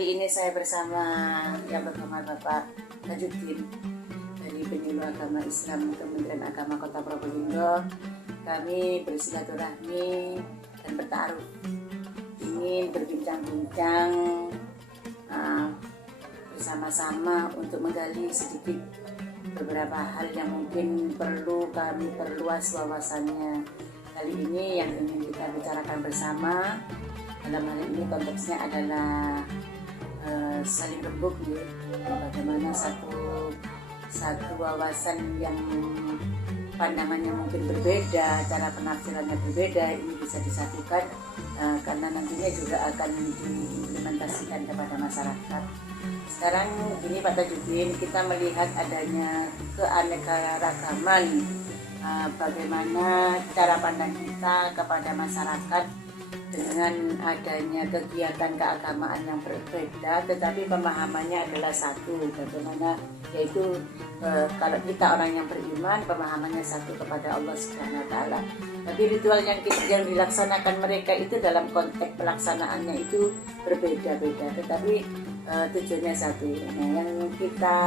kali ini saya bersama yang berhormat Bapak Tajuddin dari Penyuluh Agama Islam Kementerian Agama Kota Probolinggo. Kami bersilaturahmi dan bertaruh ingin berbincang-bincang bersama-sama untuk menggali sedikit beberapa hal yang mungkin perlu kami perluas wawasannya. Kali ini yang ingin kita bicarakan bersama dalam hal ini konteksnya adalah saling rembuk ya. Bagaimana satu wawasan yang pandangannya mungkin berbeda, cara penafsirannya berbeda, ini bisa disatukan karena nantinya juga akan diimplementasikan kepada masyarakat. Sekarang ini Pak Tajuddin, kita melihat adanya keanekaragaman, bagaimana cara pandang kita kepada masyarakat dengan adanya kegiatan keagamaan yang berbeda, tetapi pemahamannya adalah satu. Bagaimana yaitu kalau kita orang yang beriman, pemahamannya satu kepada Allah Subhanahu Wa Taala. Tapi ritual yang dilaksanakan mereka itu dalam konteks pelaksanaannya itu berbeda-beda, tetapi tujuannya satu. Nah, yang kita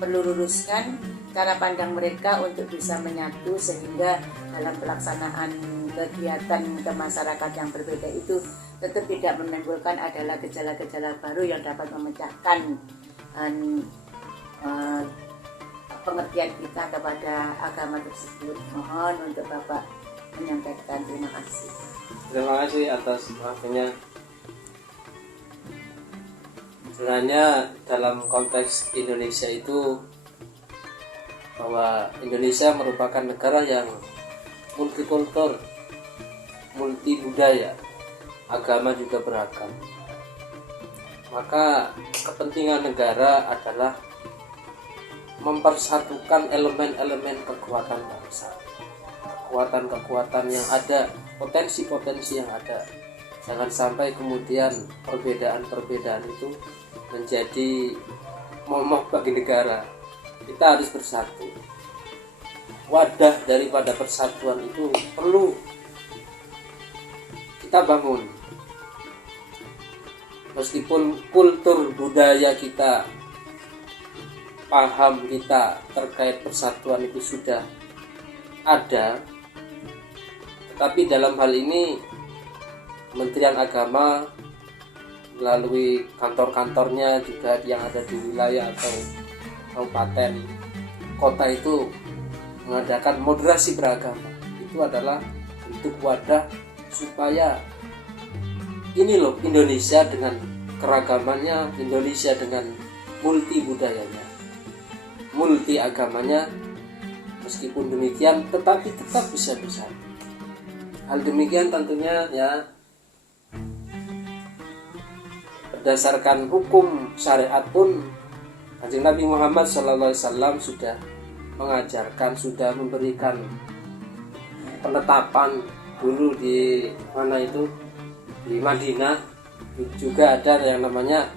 perlu luruskan cara pandang mereka untuk bisa menyatu sehingga dalam pelaksanaan kegiatan ke masyarakat yang berbeda itu tetap tidak menimbulkan adalah gejala-gejala baru yang dapat memecahkan pengertian kita kepada agama tersebut. Mohon untuk Bapak menyampaikan. Terima kasih. Terima kasih atas waktunya. Sebenarnya dalam konteks Indonesia itu bahwa Indonesia merupakan negara yang multikultur, multi budaya, agama juga beragam. Maka kepentingan negara adalah mempersatukan elemen-elemen kekuatan bangsa, kekuatan-kekuatan yang ada, potensi-potensi yang ada. Jangan sampai kemudian perbedaan-perbedaan itu menjadi momok bagi negara. Kita harus bersatu. Wadah daripada persatuan itu perlu kita bangun. Meskipun kultur budaya kita, paham kita terkait persatuan itu sudah ada, tetapi dalam hal ini Kementerian Agama melalui kantor-kantornya juga yang ada di wilayah atau kabupaten kota itu mengadakan moderasi beragama. Itu adalah bentuk wadah supaya ini loh Indonesia dengan keragamannya, Indonesia dengan multi budayanya, multi agamanya. Meskipun demikian tetapi tetap bisa bersatu. Hal demikian tentunya ya berdasarkan hukum syariat pun Kanjeng Nabi Muhammad SAW sudah mengajarkan, sudah memberikan penetapan dulu di mana itu, di Madinah juga ada yang namanya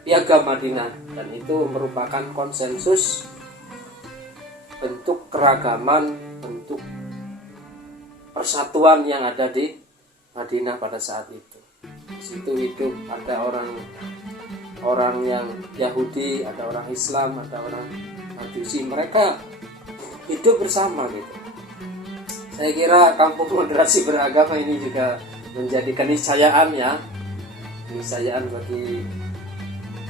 Piagam Madinah, dan itu merupakan konsensus bentuk keragaman, bentuk persatuan yang ada di Madinah pada saat itu. Di situ hidup ada orang yang Yahudi, ada orang Islam, ada orang Majusi, mereka hidup bersama gitu. Saya kira kampung moderasi beragama ini juga menjadi keniscayaan ya, keniscayaan bagi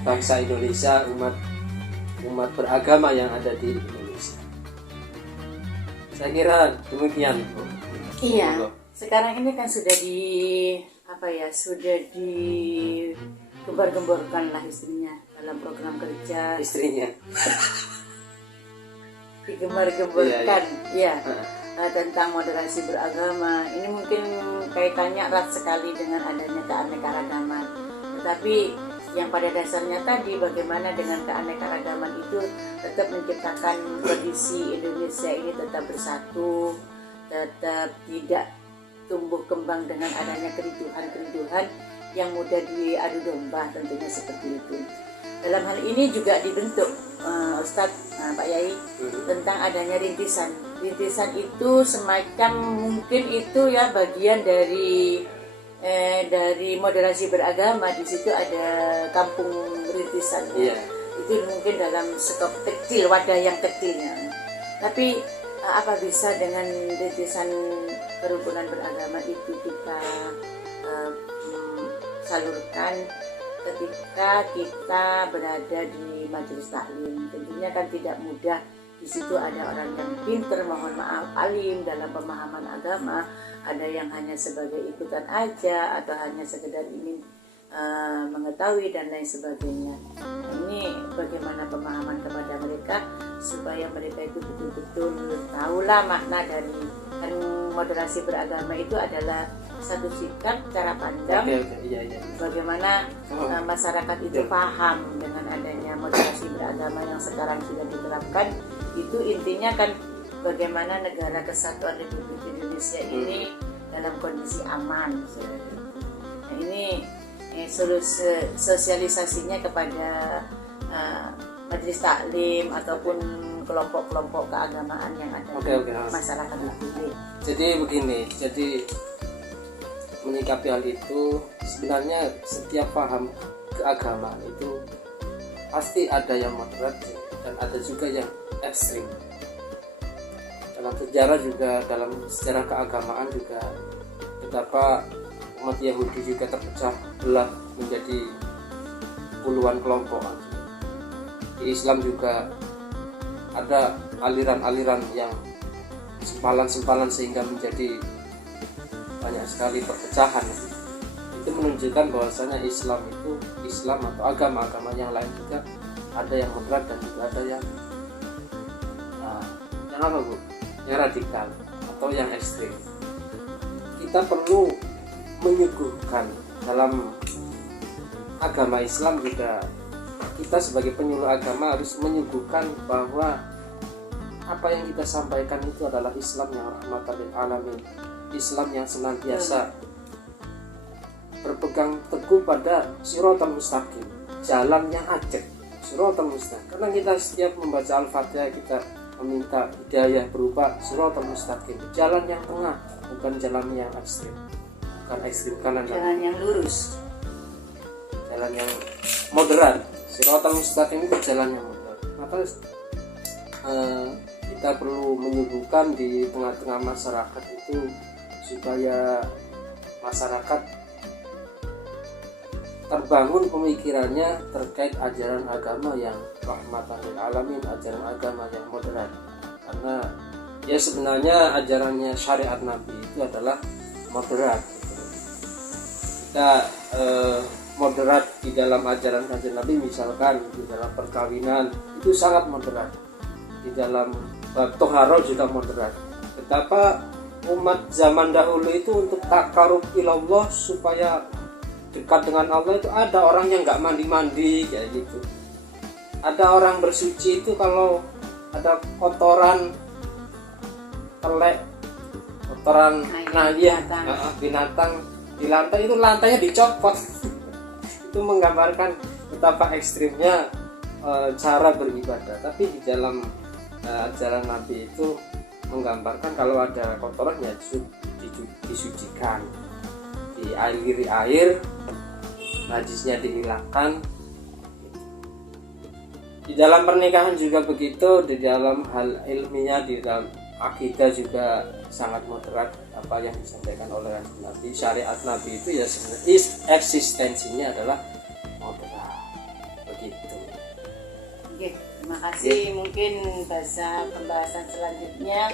bangsa Indonesia, umat beragama yang ada di Indonesia. Saya kira demikian. Iya. Sekarang ini kan sudah gembar-gemborkan lah istrinya dalam program kerja. Istrinya digembar-gemborkan ya. Tentang moderasi beragama. Ini mungkin kaitannya erat sekali dengan adanya keanekaragaman. Tetapi yang pada dasarnya tadi, bagaimana dengan keanekaragaman itu tetap menciptakan kondisi Indonesia ini tetap bersatu, tetap tidak tumbuh kembang dengan adanya keriduhan-keriduhan yang mudah diadu domba, tentunya seperti itu. Dalam hal ini juga dibentuk Ustadz, Pak Yai, tentang adanya rintisan. Rintisan itu semacam mungkin itu ya bagian dari dari moderasi beragama di situ ada kampung rintisan. Iya. Itu mungkin dalam skop kecil, wadah yang kecilnya. Tapi apa bisa dengan rintisan kerukunan beragama itu kita salurkan ketika kita berada di majelis taklim? Tentunya kan tidak mudah. Di situ ada orang yang pinter, mohon maaf, alim dalam pemahaman agama, ada yang hanya sebagai ikutan aja atau hanya sekedar ingin mengetahui dan lain sebagainya. Ini bagaimana pemahaman kepada mereka supaya mereka itu betul-betul tahulah makna dari kan moderasi beragama itu adalah satu sikap, cara pandang. Iya. Bagaimana masyarakat itu paham dengan adanya moderasi beragama yang sekarang sudah diterapkan. Itu intinya kan bagaimana negara kesatuan Republik Indonesia ini dalam kondisi aman. Nah, ini sosialisasinya kepada majelis taklim ataupun kelompok-kelompok keagamaan yang ada di masyarakat Republik. Jadi begini, menyikapi hal itu, sebenarnya setiap paham keagamaan itu pasti ada yang moderat dan ada juga yang ekstrim. Dalam sejarah juga, dalam sejarah keagamaan juga, betapa umat Yahudi juga terpecah belah menjadi puluhan kelompok. Di Islam juga ada aliran-aliran yang sempalan-sempalan sehingga menjadi banyak sekali perpecahan. Itu menunjukkan bahwasanya Islam atau agama-agama yang lain juga ada yang moderat dan juga ada yang apa Bu? Yang radikal atau yang ekstrim. Kita perlu menyuguhkan dalam agama Islam juga, kita sebagai penyuluh agama harus menyuguhkan bahwa apa yang kita sampaikan itu adalah Islam yang rahmatan lil alamin, Islam yang senantiasa berpegang teguh pada siratal mustaqim, jalan yang ajak, siratal mustaqim. Karena kita setiap membaca Al-Fatihah kita meminta hidayah berupa siratal mustaqim, jalan yang tengah, bukan jalan yang ekstrim, bukan ekstrim kanan, jalan yang lurus, jalan yang moderat. Siratal mustaqim itu jalan yang moderat. Maka kita perlu menyuguhkan di tengah-tengah masyarakat itu supaya masyarakat terbangun pemikirannya terkait ajaran agama yang rahmatan lil alamin, ajaran agama yang moderat. Karena ya sebenarnya ajarannya syariat Nabi itu adalah moderat. Kita moderat di dalam ajaran Nabi, misalkan di dalam perkawinan itu sangat moderat, di dalam toharo juga moderat. Betapa umat zaman dahulu itu untuk takarub ilallah, supaya dekat dengan Allah itu ada orang yang nggak mandi kayak gitu. Ada orang bersuci itu kalau ada kotoran telek, kotoran binatang di lantai, itu lantainya dicopot. Itu menggambarkan betapa ekstrimnya cara beribadah. Tapi di dalam ajaran Nabi itu menggambarkan kalau ada kotoran ya disucikan, dialiri air, najisnya dihilangkan. Di dalam pernikahan juga begitu, di dalam hal ilmiah, di dalam akidah juga sangat moderat apa yang disampaikan oleh Nabi. Syariat Nabi itu ya sebenarnya eksistensinya adalah moderat begitu. Oke, terima kasih. Mungkin pembahasan selanjutnya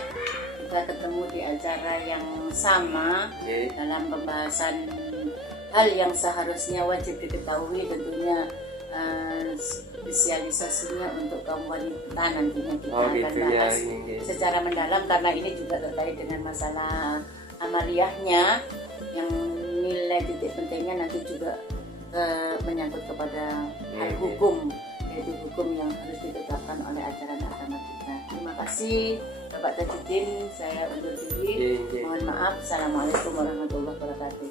kita ketemu di acara yang sama dalam pembahasan hal yang seharusnya wajib diketahui, tentunya spesialisasinya untuk kaum wanita nantinya kita akan bahas secara mendalam, karena ini juga terkait dengan masalah amaliyahnya yang nilai titik pentingnya nanti juga menyangkut kepada hal hukum, yaitu hukum yang harus ditetapkan oleh ajaran agama kita. Terima kasih Bapak Tajuddin, saya undur diri. Mohon maaf. Assalamualaikum warahmatullahi wabarakatuh.